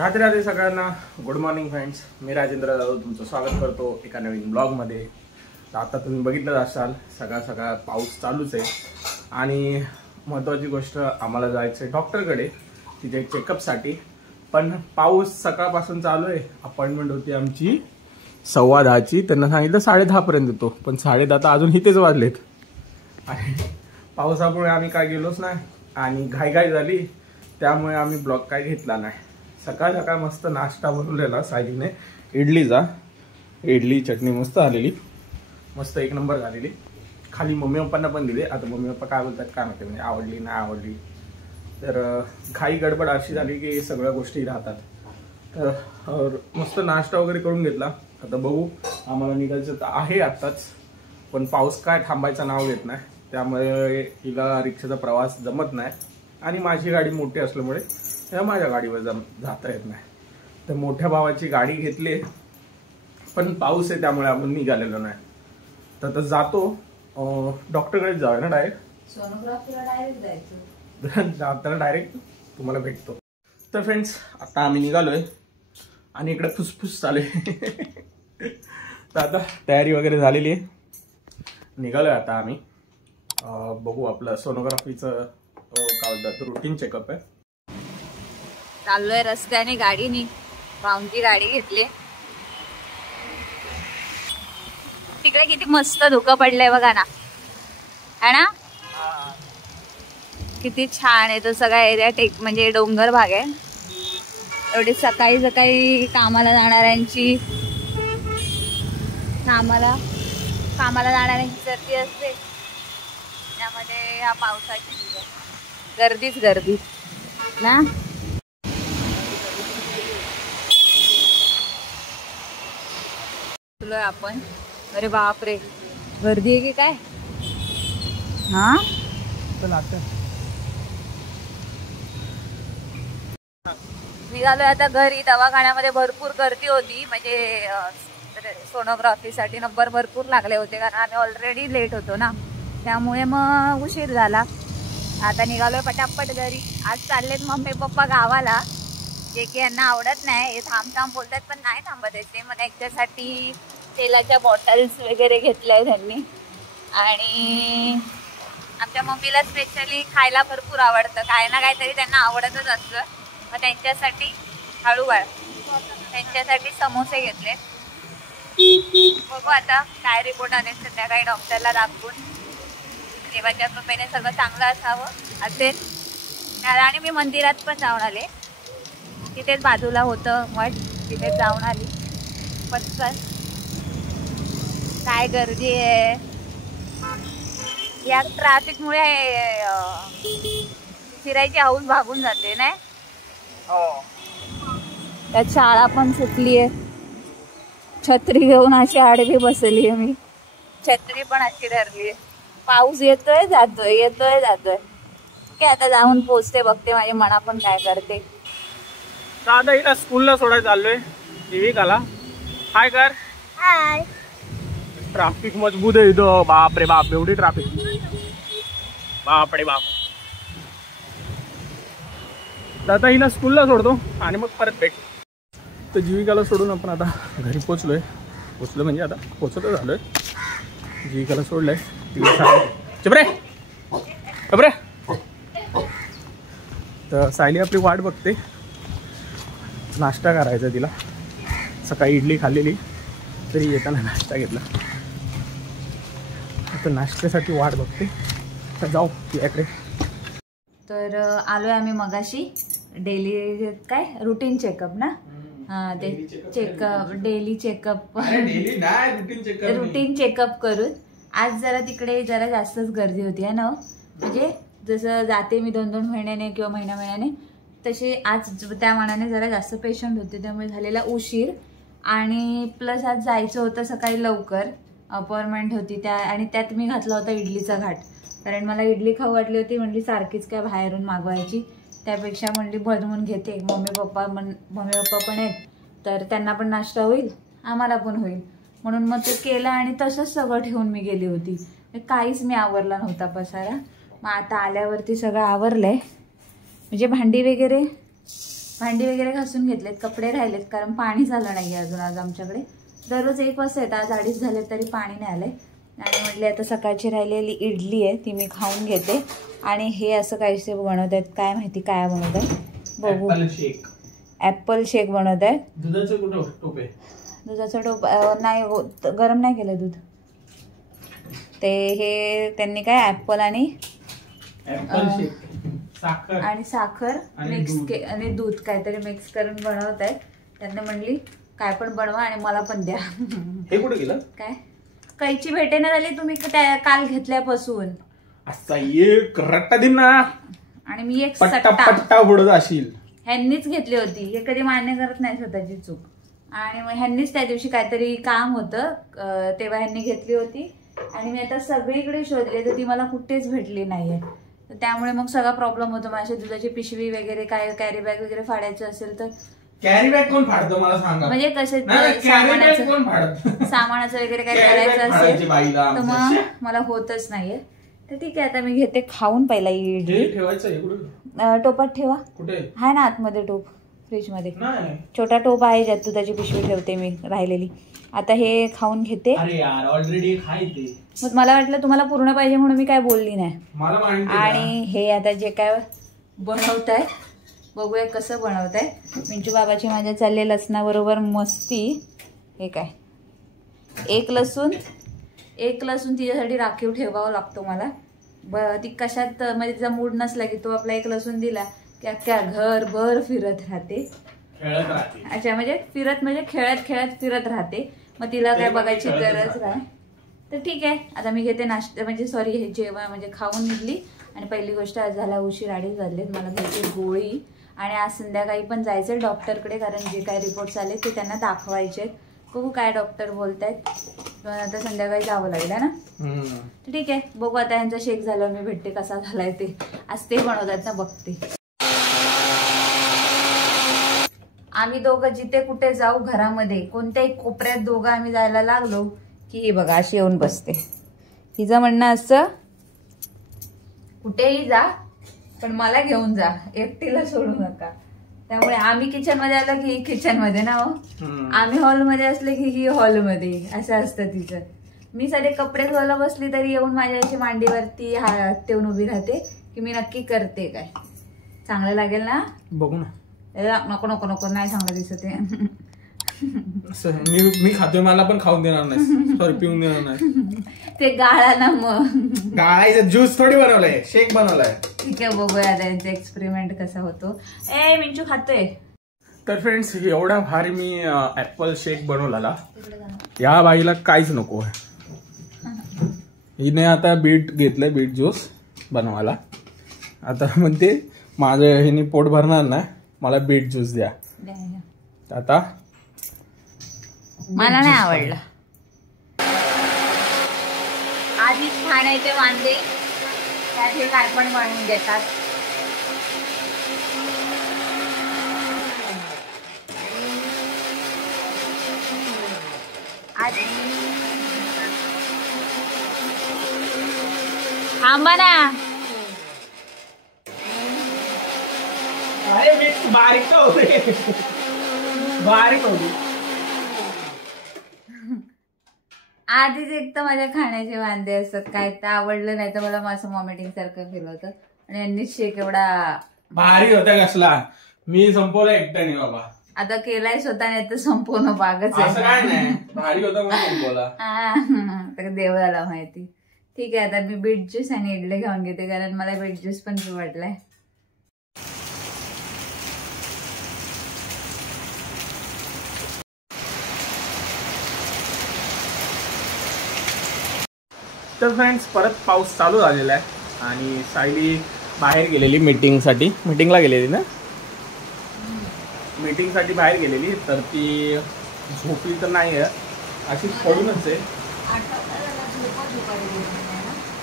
राधे राधे सगळ्यांना. Good morning friends. मी राजेंद्र जाधव तुमचं स्वागत करतो एका नवीन ब्लॉगमध्ये. तर आता तुम्ही बघितलं असाल सकाळ सकाळ पाऊस चालूच आहे आणि महत्त्वाची गोष्ट आम्हाला जायचं आहे डॉक्टरकडे तिथे चेकअपसाठी. पण पाऊस सकाळपासून चालू आहे. अपॉइंटमेंट होती आमची 10:15ची. त्यांना सांगितलं 10:30 पर्यंत येतो, पण 10:30 तर अजून इथेच वाजलेत आणि पावसामुळे आम्ही काय गेलोच नाही आणि घाईघाई झाली, त्यामुळे आम्ही ब्लॉग काय घेतला नाही. सकाळ सकाळ मस्त नाश्ता बनवलेला सायलीने इडलीचा. इडली चटणी मस्त आलेली, मस्त एक नंबर झालेली. खाली मम्मी पप्पांना पण दिले. आता मम्मी पप्पा काय बोलतात काय माहिती, म्हणजे आवडली नाही आवडली. तर घाई गडबड अशी झाली की सगळ्या गोष्टी राहतात. तर मस्त नाश्ता वगैरे करून घेतला. आता बघू, आम्हाला निघायचं तर आहे आत्ताच, पण पाऊस काय थांबायचं नाव घेत नाही, त्यामुळे हिला रिक्षाचा प्रवास जमत नाही आणि माझी गाडी मोठी असल्यामुळे माझ्या गाडीवर जाता येत नाही. तर मोठ्या भावाची गाडी घेतली, पण पाऊस आहे त्यामुळे आपण निघालेलो नाही. तर जातो डॉक्टरकडे जाऊया ना, डायरेक्ट सोनोग्राफीला डायरेक्ट जायचं. जाताना डायरेक्ट तुम्हाला भेटतो. तर फ्रेंड्स, आता आम्ही निघालोय आणि इकडे फुसफुस चालू आहे. तर आता तयारी वगैरे झालेली आहे, निघालोय आता आम्ही. बघू, आपलं सोनोग्राफीचं काय बोलतात रुटीन चेकअप आहे. चाललोय रस्त्याने गाडीने. भाऊंची गाडी घेतली. तिकडे किती मस्त धुकं पडलंय बघा ना, है ना? किती छान आहे तो सगळा एरिया. म्हणजे डोंगर भाग आहे. एवढी सकाळी सकाळी कामाला जाणाऱ्यांची गर्दी असते, त्यामध्ये ह्या पावसाची गर्दीच गर्दी ना. आपण अरे बापरे, गर्दी आहे की काय? हा, निघालोय आता घरी. दवाखान्यामध्ये भरपूर गर्दी होती, म्हणजे सोनोग्राफीसाठी नंबर भरपूर लागले होते, कारण आम्ही ऑलरेडी लेट होतो ना, त्यामुळे मग उशीर झाला. आता निघालोय पटापट घरी. आज चाललेत मम्मी पप्पा गावाला, जे की यांना आवडत नाही. हे थांब बोलतात पण नाही थांबत येते. मग यांच्यासाठी तेलाच्या बॉटल्स वगैरे घेतल्या त्यांनी. आणि आमच्या मम्मीला स्पेशली खायला भरपूर आवडतं, काय ना काहीतरी त्यांना आवडतच असतं. मग त्यांच्यासाठी हळूहळू त्यांच्यासाठी समोसे घेतले. बघू आता काय रिपोर्ट आले संध्याकाळी डॉक्टरला दाखवून. देवाच्या कृपेने सगळं चांगलं असेल. आणि मी मंदिरात पण जाऊन आले, तिथेच बाजूला होतं मठ, तिथे जाऊन आली पटकन. काय गर्दी आहे या ट्रॅफिकमुळे, फिरायची हौस भागून जाते नाही. त्यात शाळा पण सुटली आहे. छत्री घेऊन अशी आडवी बसली आहे मी. छत्री पण अशी धरली आहे. पाऊस येतोय जातोय. काय आता जाऊन पोचते, बघते माझी मना पण काय करते. दादा हिला स्कूलला सोडायला चाललोय. टीव्ही काला हाय कर. हाय. ट्रॅफिक मजबूत आहे इथं. बाप रे बाप, एवढी ट्रॅफिक, बाप रे बाप. दादा हिला स्कूलला सोडतो आणि मग परत भेट. तर जीविकाला सोडून आपण आता घरी पोचलो म्हणजे आता पोचतच झालोय. जीविकाला सोडलंय. चपरे. तर सायली आपली वाट बघते. नाश्ता करायचा तिला. सकाळी इडली खाल्लेली, तरी येताना नाश्ता घेतला. आता नाश्त्यासाठी वाट बघते. तर जाऊ तिच्याकडे. तर आलोय आम्ही मगाशी. डेली काय रुटीन चेकअप ना. ते checkup daily checkup routine checkup करून. आज जरा तिकडे जरा जास्तच गर्दी होती आहे ना. म्हणजे जसं जाते मी 2-2 महिन्याने किंवा महिन्याने, तसे आज त्या मानाने जरा जास्त पेशंट होते, त्यामुळे झालेला उशीर. आणि प्लस आज जायचं होतं सकाळी लवकर, अपॉइंटमेंट होती त्या. आणि त्यात मी घातला होता इडलीचा घाट, कारण मला इडली खाऊ वाटली होती. म्हणली सारखीच काय बाहेरून मागवायची, त्यापेक्षा म्हणली बनवून घेते. मम्मी पप्पा पण आहेत, तर त्यांना पण नाश्ता होईल, आम्हाला पण होईल, म्हणून मग ते केलं. आणि तसंच सगळं ठेवून मी गेली होती. काहीच मी आवरला नव्हता पसारा. मग आता आल्यावरती सगळं आवरलंय. म्हणजे भांडी वगैरे भांडी वगैरे घासून घेतलेत, कपडे राहिलेत कारण पाणी झालं नाही अजून आज आमच्याकडे. दररोज 1 वाजता येतं, आज 2:30 झाले तरी पाणी नाही आलंय. आणि म्हटले आता सकाळची राहिलेली इडली आहे ती मी खाऊन घेते. आणि हे असं काहीसे बनवत आहेत, काय माहिती काय बनवत आहेत बघू. ॲपल शेक बनवत आहेत. दुधाचं कुठं टोप आहे? दुधाचं टोप नाही, गरम नाही केलं दूध. ते हे त्यांनी काय ॲपल आणि साखर मिक्स आणि दूध काहीतरी मिक्स करून बनवत आहेत. त्यांनी म्हणली काय पण बनवा आणि मला पण द्या. हे कुठे गेलं? काय कैची भेटेना झाली तुम्ही काल घेतल्यापासून. असा एक रट्टा दिन ना. आणि मी एक पट्टा बुडत असेल. ह्यांनीच घेतली होती, हे कधी मान्य करत नाही स्वतःची चूक. आणि मग ह्यांनीच त्या दिवशी काहीतरी काम होतं तेव्हा ह्यांनी घेतली होती. आणि मी आता सगळीकडे शोधले तर ती मला कुठेच भेटली नाहीये. तर त्यामुळे मग सगळा प्रॉब्लेम होतो. माझ्या दुधाची पिशवी वगैरे काय कॅरी बॅग वगैरे फाडायचं असेल तर. कॅरी बॅग कोण फाडतं मला सांगा? म्हणजे कसे सामानाचं वगैरे काय करायचं असेल तर मग मला होतच नाहीये. तर ठीक आहे आता मी घेते खाऊन पहिला इडली. टोपात ठेवा. कुठे आहे ना आतमध्ये टोप फ्रीज मध्ये. छोटा टोप आहे ज्यात दुधाची पिशवी ठेवते मी राहिलेली. आता हे खाऊन घेते. ऑलरेडी खायते. मग मला वाटलं तुम्हाला पूर्ण पाहिजे म्हणून मी काय बोलली नाही. आणि हे आता जे काय बनवत आहे बघूया कसं बनवत आहे. मिंचू बाबाची माझ्या चालले लसणाबरोबर मस्ती. हे काय एक लसूण तिच्यासाठी राखीव ठेवावा लागतो मला. ती कशात म्हणजे तिचा मूड नसला की तो आपला एक लसूण दिला की अख्ख्या घरभर फिरत राहते. अच्छा म्हणजे खेळत फिरत राहते. मग तिला काय बघायची गरज नाही. तर ठीक आहे आता मी घेते नाश्ता म्हणजे सॉरी हे जेवण म्हणजे खाऊन निघली. आणि पहिली गोष्ट आज झाला उशीर 2:30 वाजलेत. मला घ्यायची गोळी. आणि आज संध्याकाळी पण जायचंय डॉक्टरकडे कारण जे काय रिपोर्ट्स आले ते त्यांना दाखवायचे. बघू काय डॉक्टर बोलतायत. आता संध्याकाळी जावं लागेल ना. ठीक आहे बघू आता यांचा शेक झाल्यावर मी भेटते कसा झालाय ते. आज ते बनवतात ना बघते. आम्ही दोघं जिथे कुठे जाऊ घरामध्ये कोणत्याही कोपऱ्यात दोघं आम्ही जायला लागलो की ही बघा अशी येऊन बसते. हिचं म्हणणं असं कुठेही जा पण मला घेऊन जा, एकटीला सोडू नका. त्यामुळे आम्ही किचन मध्ये आलं की ही किचन मध्ये ना हो. आम्ही हॉलमध्ये असले की ही हॉलमध्ये असं असतं तिचं. मी साधे कपडे धुवायला बसली तरी येऊन माझ्या हमांडीवरती हात ठेवून उभी राहते की मी नक्की करते काय. चांगलं लागेल ना बघू ना. नको नको नको नाही चांगलं दिसत आहे. मी खातोय मला पण खाऊन देणार नाही. सॉरी पिऊन देणार नाही. ते गाळा ना मग गाळायचं ज्यूस थोडी बनवलंय शेक बनवलाय. ठीक आहे बघूया त्यांचा एक्सपेरिमेंट कसा होतो. ए मिंचू खातोय. तर फ्रेंड्स एवढा भारी मी ऍपल शेक बनवला. या बाईला काहीच नको आहे. हिने आता बीट घेतलंय बीट ज्यूस बनवायला. आता म्हणते माझं हिने पोट भरणार ना मला बीट ज्यूस द्या. आता मला नाही आवडलं. आधीच खाण्याचे वांदे त्याचे काय पण बनवून देतात. थांबा ना. अरे मिक्स बारीक होते बारीक होते. आधीच एक तर माझ्या खाण्याचे वांदे असतात काय तर आवडलं नाही तर मला माझं वॉमिटिंग सारखं फील होतं. आणि यांनी शेक एवढा भारी होता कसला. मी संपवला एकट्याने बाबा. आता केलाय स्वतःने तर संपूर्ण बागच असं काय नाही भारी होता म्हणून संपवला. देवाला माहिती. ठीक आहे आता मी बीट ज्यूस आणि इडली घेऊन घेते कारण मला बीट ज्यूस पण वाटलाय. तर फ्रेंड्स परत पाऊस चालू झालेला आहे आणि सायली बाहेर गेलेली मीटिंगला गेलेली ना. मीटिंगसाठी बाहेर गेलेली तर ती झोपली तर नाही आहे अशीच पडूनच आहे.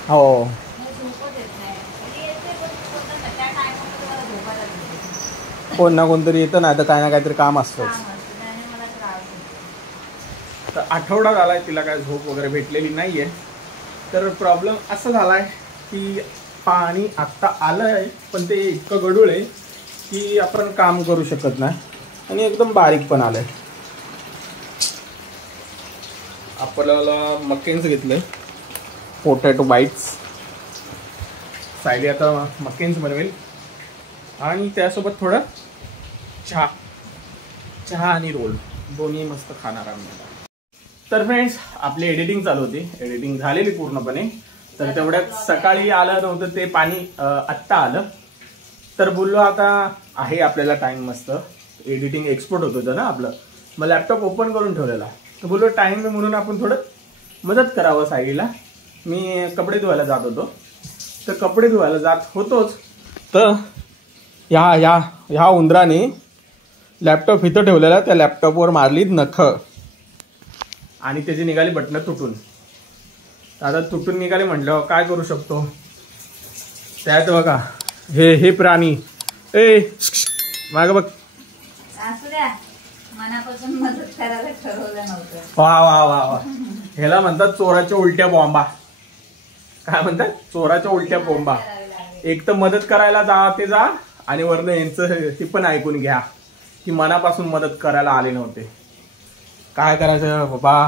हो कोण ना कोणतरी येतं ना तर काय ना काहीतरी काम असतंच. तर आठवडा झालाय तिला काय झोप वगैरे भेटलेली नाहीये. तर प्रॉब्लेम असा झालाय की पाणी आत्ता आलंय पण ते इतकं गढूळ आहे की आपण काम करू शकत नाही आणि एकदम बारीक पण आलंय. आपल्याला मकेन्स घेतले, पोटॅटो बाईट्स. सायली आता मकेन्स बनवेल आणि त्यासोबत थोडं चहा आणि रोल दोन्ही मस्त खाणार आम्ही. तर फ्रेंड्स आपली एडिटिंग चालू होती, एडिटिंग झालेली पूर्णपणे. तर तेवढ्यात सकाळी आलं नव्हतं ते पाणी, आत्ता आलं. तर बोललो आता आहे आपल्याला टाइम मस्त, एडिटिंग एक्सपोर्ट होत होतं ना आपलं, मग लॅपटॉप ओपन करून ठेवलेला. तर बोललो टाइम आहे म्हणून आपण थोडं मदत करावं सायलीला. मी कपडे धुवायला जात होतो, तर कपडे धुवायला जात होतोच तर ह्या उंदराने लॅपटॉप इथं ठेवलेला, त्या लॅपटॉपवर मारली नख आणि त्याची निघाली बटणं तुटून. आता तुटून निघाले म्हटलं काय करू शकतो. त्यात बघा हे प्राणी, ए माग बघ. असू द्या, मनापासून मदत करायला ठरवलं नव्हतं. वा वा वा वा, ह्याला म्हणतात चोराच्या उलट्या बॉम्बा. काय म्हणतात? चोराच्या उलट्या बॉम्बा. एक तर मदत करायला जा आणि वरनं यांचं हे पण ऐकून घ्या की मनापासून मदत करायला आले नव्हते. काय करायचं बाबा,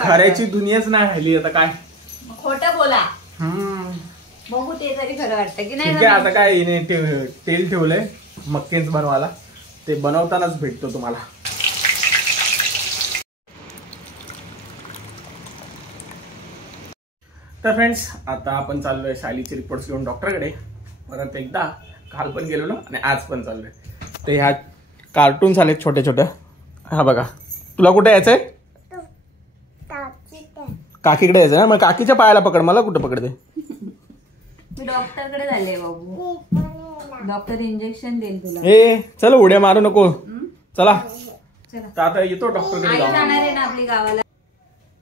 खऱ्याची दुनियाच नाही राहिली आता. काय खोटं बोला, बघू ते तरी खरं वाटतं की नाही. ठीक आहे, आता काय तेल ठेवलंय मक्केन्स बनवायला, ते बनवतानाच भेटतो तुम्हाला. तर फ्रेंड्स आता आपण चाललोय सायलीचे रिपोर्ट्स घेऊन डॉक्टरकडे परत एकदा. काल पण गेलो ना आणि आज पण चाललोय. तर ह्या कार्टून्स आलेत छोटे छोटे. हा बघा, तुला कुठे यायचंय? काकीकडे यायचं ना, मग काकीच्या पायाला पकड, मला कुठं पकडते? मी डॉक्टरकडे झाले बाबू, डॉक्टर इंजेक्शन देईल तुला. ए चल, उड्या मारू नको, चला. तर आता येतो डॉक्टरकडे जाणार आहे ना आपली गावाला.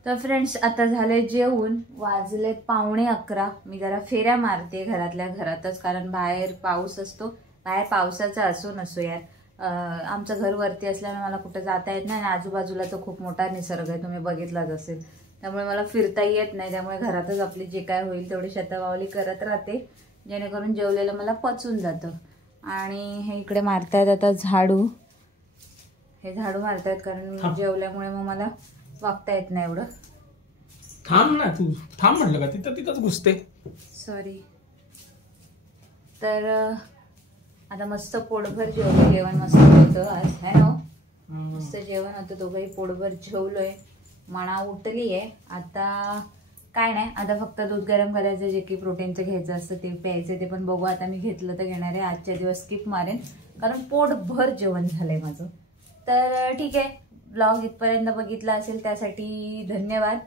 तर फ्रेंड्स आता झाले जेवून, वाजले 11:15. मी जरा फेऱ्या मारते घरातल्या घरातच, कारण बाहेर पाऊस असतो. बाहेर पावसाचा असो नसो यार, आमचं घर वरती असल्यामुळे मला कुठं जाता येत नाही आणि आजूबाजूला तर खूप मोठा निसर्ग आहे, तुम्ही बघितलाच असेल. त्यामुळे मला फिरता येत नाही. त्यामुळे घरातच आपली जे काय होईल तेवढी शतपावली करत राहते, जेणेकरून जेवलेलं मला पचून जातं. आणि हे इकडे मारतायत आता झाडू, हे झाडू मारतायत कारण जेवल्यामुळे मग मला वागता येत नाही एवढं. थांब ना तू, थांब म्हटलं का, तिथंच घुसते. सॉरी. तर आता मस्त पोटभर जेवलो, जेवण मस्त होतं आज है ना, मस्त जेवण होतं. दोघंही पोटभर जेवलोय, मना उठली आहे. आता काय नाही, आता फक्त दूध गरम करायचं, जे की प्रोटीनचं घ्यायचं असतं ते प्यायचं, ते पण बघू आता. मी घेतलं तर घेणार आहे, आजच्या दिवस स्किप मारेन कारण पोटभर जेवण झालंय माझं. तर ठीक आहे, ब्लॉग इथपर्यंत बघितला असेल त्यासाठी धन्यवाद.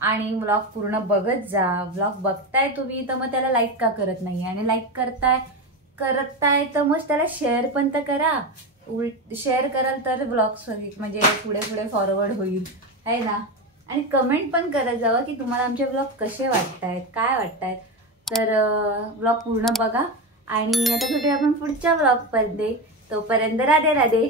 आणि ब्लॉग पूर्ण बघत जा. ब्लॉग बघताय तुम्ही तर मग त्याला लाईक का करत नाही, आणि लाईक करताय तर मग त्याला शेअर पण तर करा. शेअर कराल तर ब्लॉग म्हणजे पुढे पुढे फॉरवर्ड होईल आहे ना. आणि कमेंट पण करत जावा की तुम्हाला आमचे ब्लॉग कसे वाटतायत, काय वाटतायत. तर ब्लॉग पूर्ण बघा आणि आता भेटूया आपण पुढच्या ब्लॉग मध्ये. तोपर्यंत राधे राधे.